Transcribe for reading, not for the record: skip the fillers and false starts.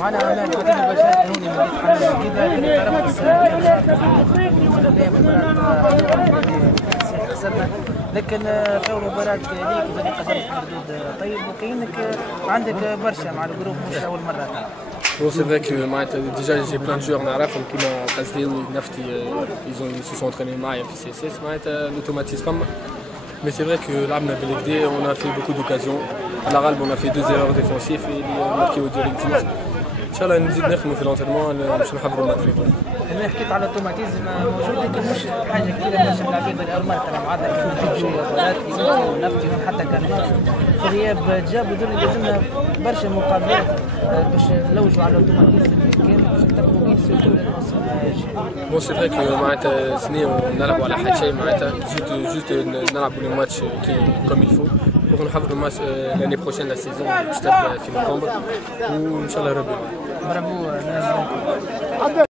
معنا عمال كتير بشار كانوني من الحملة الجديدة اللي خسرنا، لكن في أول مباراة ليك قدمت مردود طيب، وكأنك عندك برشا مع الجروب مش أول مرة تلعب. Bon, c'est vrai que déjà j'ai plein de joueurs نعرفهم كيما قصديوي نفتي ils se sont entraînés معايا في سي اس اس معناتها l'automatisme فما. Mais c'est vrai que لعبنا بالكدا on a fait beaucoup d'occasions. À la Ralbe on a fait 2 erreurs défensives et ils marqué directement. ان شاء الله نزيد نخدموا في الانترينمون باش نحضروا الماتش اللي انا حكيت على الأوتوماتيزم موجود، لكن مش حاجه كثيره باش اللاعبين اول مره تلعب معنا كيما شويه بطولات كيما نفتي حتى كان في غياب جابوا دول لازمنا برشا مقابلات باش نلوجوا على الأوتوماتيزم كان باش نتبعوا بيه سيرتو للموسم الجاي. Bon, c'est vrai que معناتها سنة نلعبوا على حد شيء معناتها juste نلعبوا لي ماتش comme il faut pour نحضروا الماتش l'année prochaine la saison باش تبدا في نوفمبر وان شاء الله ربي. برافو.